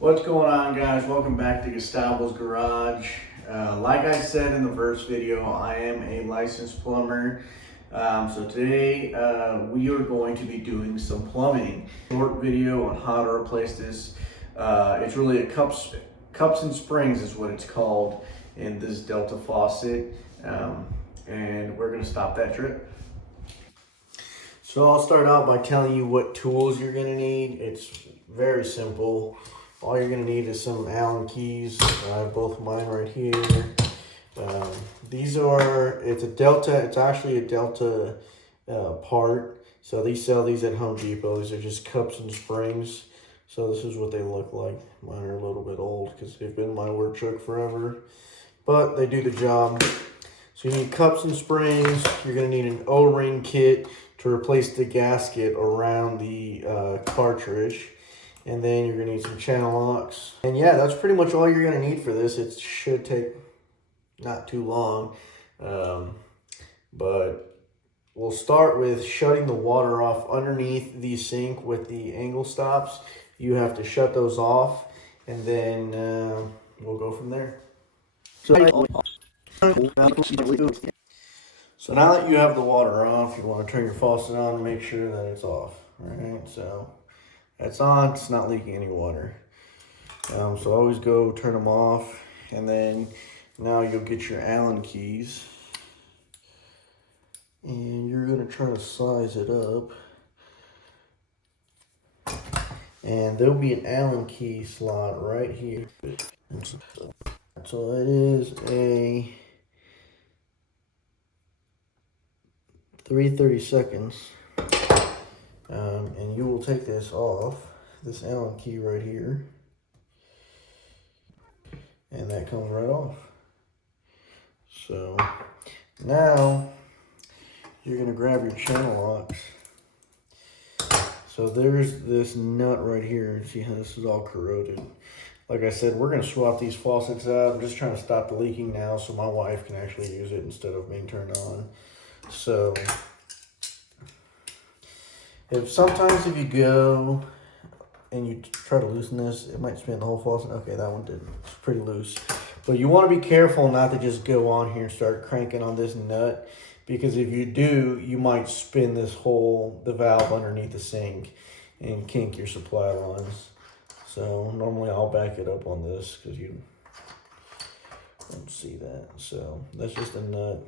What's going on, guys? Welcome back to Gustavo's Garage. Like I said in the first video, I am a licensed plumber. So today we are going to be doing some plumbing. Short video on how to replace this. It's really a cups and springs is what it's called in this Delta faucet. And we're going to stop that drip. So I'll start out by telling you what tools you're going to need. It's very simple. All you're going to need is some Allen keys. I have both of mine right here. It's a Delta, it's actually a Delta part. So they sell these at Home Depot. These are just cups and springs. So this is what they look like. Mine are a little bit old because they've been in my work truck forever. But they do the job. So you need cups and springs. You're going to need an O-ring kit to replace the gasket around the cartridge. And then you're gonna need some channel locks. And yeah, that's pretty much all you're gonna need for this. It should take not too long. But we'll start with shutting the water off underneath the sink with the angle stops. You have to shut those off, and then we'll go from there. So now that you have the water off, you want to turn your faucet on and make sure that it's off. All right, so that's on, it's not leaking any water. So always go turn them off, and then now you'll get your Allen keys, and you're gonna try to size it up. And there'll be an Allen key slot right here. So it is a 3/32. And you will take this off, this Allen key right here, and that comes right off. So now you're going to grab your channel locks. So there's this nut right here. See how this is all corroded. Like I said, we're going to swap these faucets out. I'm just trying to stop the leaking now so my wife can actually use it instead of being turned on. So sometimes if you go and you try to loosen this, it might spin the whole faucet. Okay, that one didn't. It's pretty loose. But you want to be careful not to just go on here and start cranking on this nut, because if you do, you might spin the valve underneath the sink and kink your supply lines. So normally I'll back it up on this because you don't see that. So that's just a nut.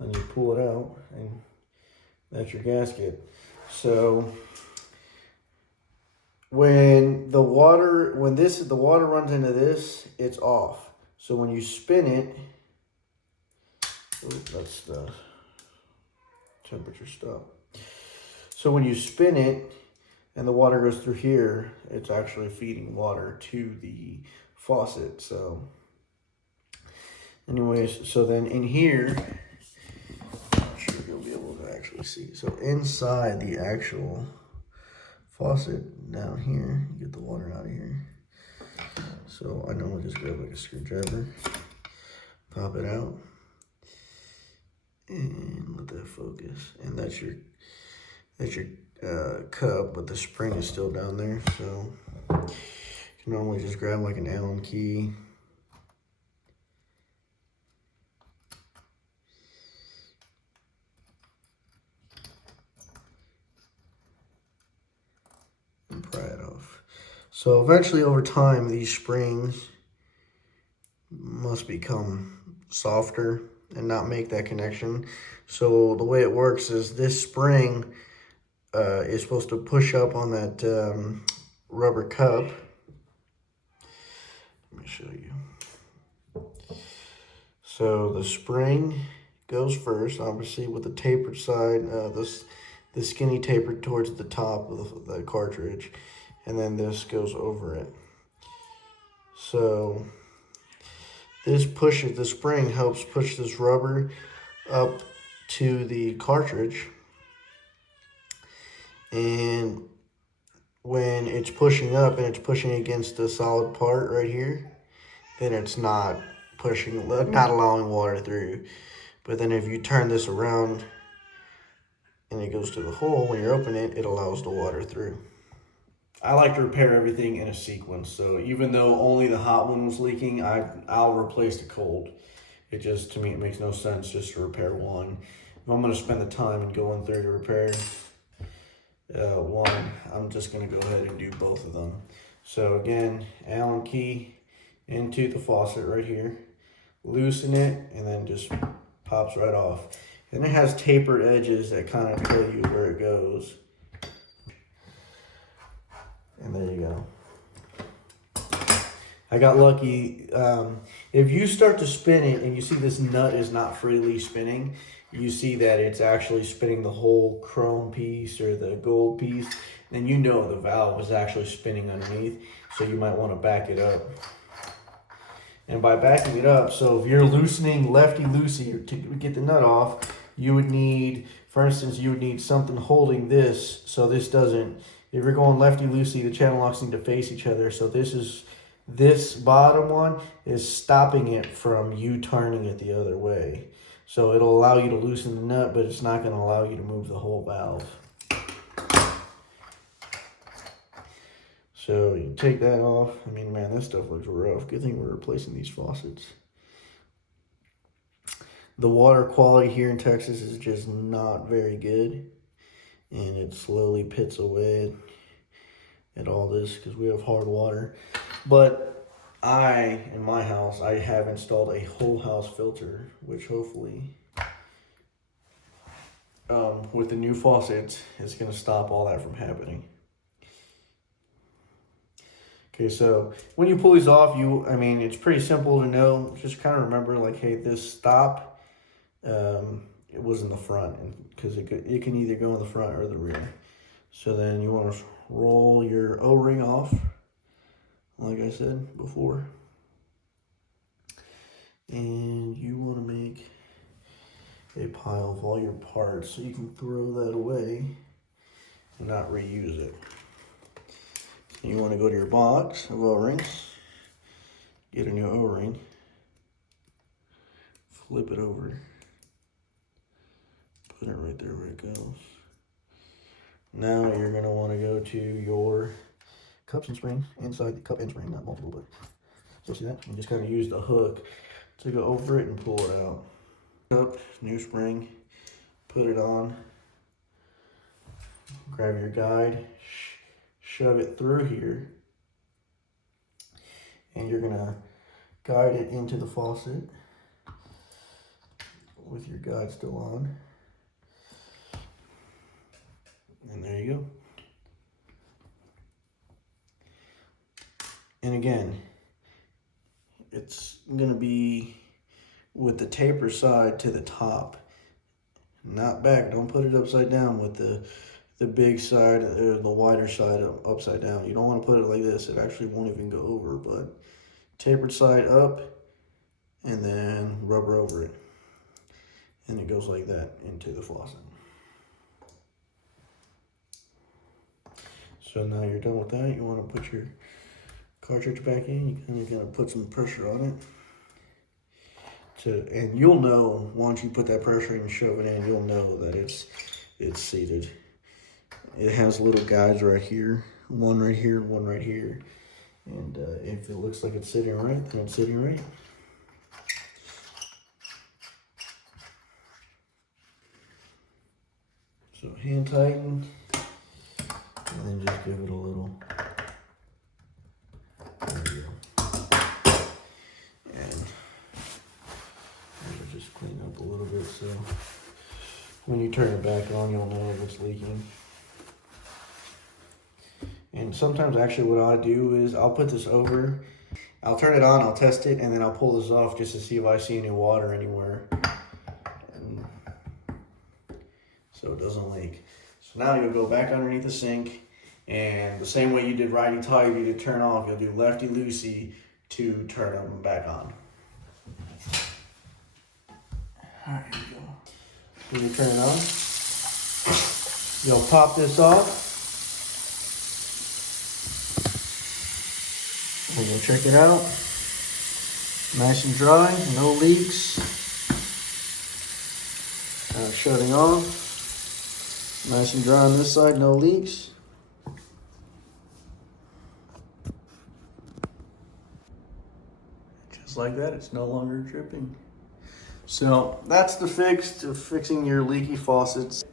Then you pull it out and that's your gasket. So when the water runs into this, it's off. So when you spin it, that's the temperature stop. So when you spin it and the water goes through here, it's actually feeding water to the faucet. So anyways, so then in here, you'll be able to actually see. So inside the actual faucet down here, you get the water out of here. So I normally just grab like a screwdriver, pop it out, and let that focus. And that's your cup, but the spring is still down there. So you can normally just grab like an Allen key. Pry it off. So eventually over time these springs must become softer and not make that connection. So the way it works is this spring is supposed to push up on that rubber cup. Let me show you. So the spring goes first, obviously with the tapered side, the skinny tapered towards the top of the cartridge, and then this goes over it. So the spring helps push this rubber up to the cartridge, and when it's pushing up and it's pushing against the solid part right here, then it's not allowing water through. But then if you turn this around and it goes to the hole, when you open it, it allows the water through. I like to repair everything in a sequence. So even though only the hot one was leaking, I'll replace the cold. It just, to me, it makes no sense just to repair one. If I'm going to spend the time and going through to repair one, I'm just going to go ahead and do both of them. So again, Allen key into the faucet right here, loosen it, and then just pops right off. And it has tapered edges that kind of tell you where it goes. And there you go. I got lucky. If you start to spin it and you see this nut is not freely spinning, you see that it's actually spinning the whole chrome piece or the gold piece, then you know the valve is actually spinning underneath. So you might want to back it up. And by backing it up, so if you're loosening lefty-loosey to get the nut off, you would need, for instance, you would need something holding this so this doesn't, if you're going lefty-loosey, the channel locks need to face each other. So this bottom one is stopping it from you turning it the other way. So it'll allow you to loosen the nut, but it's not going to allow you to move the whole valve. So you take that off. I mean, man, this stuff looks rough. Good thing we're replacing these faucets. The water quality here in Texas is just not very good. And it slowly pits away at all this because we have hard water. But in my house, I have installed a whole house filter, which hopefully, with the new faucets, is going to stop all that from happening. Okay, so when you pull these off, I mean, it's pretty simple to know. Just kind of remember, like, hey, this stop, it was in the front, because it can either go in the front or the rear. So then you want to roll your O-ring off, like I said before. And you want to make a pile of all your parts so you can throw that away and not reuse it. You want to go to your box of O-rings, get a new O-ring, flip it over, put it right there where it goes. Now you're going to want to go to your cups and springs, inside the cup and spring, not multiple, but so see that? You just kind of use the hook to go over it and pull it out. Cup, new spring, put it on, grab your guide, shove it through here, and you're gonna guide it into the faucet with your guide still on. And there you go. And again, it's gonna be with the taper side to the top, not back. Don't put it upside down with the big side or the wider side upside down. You don't want to put it like this. It actually won't even go over, but tapered side up and then rubber over it. And it goes like that into the faucet. So now you're done with that. You want to put your cartridge back in. You're going to put some pressure on it. And you'll know once you put that pressure in and shove it in, you'll know that it's seated. It has little guides right here, one right here, one right here. And if it looks like it's sitting right, then it's sitting right. So hand tighten, and then just give it a little. There you go. And I'll just clean up a little bit so when you turn it back on, you'll know if it's leaking. And sometimes actually what I do is I'll put this over, I'll turn it on, I'll test it, and then I'll pull this off just to see if I see any water anywhere. And so it doesn't leak. So now you'll go back underneath the sink, and the same way you did righty-tighty to turn off, you'll do lefty-loosey to turn them back on. Alright, here we go. When you turn it on, you'll pop this off. We'll check it out. Nice and dry, no leaks. Shutting off. Nice and dry on this side, no leaks. like that, it's no longer dripping. So that's the fix to fixing your leaky faucets.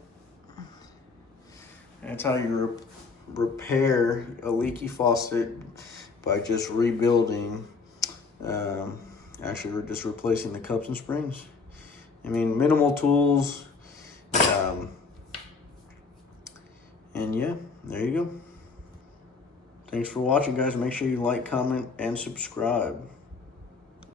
That's how you repair a leaky faucet, by just rebuilding. Actually, we're just replacing the cups and springs. I mean, minimal tools. And yeah, there you go. Thanks for watching, guys. Make sure you like, comment, and subscribe.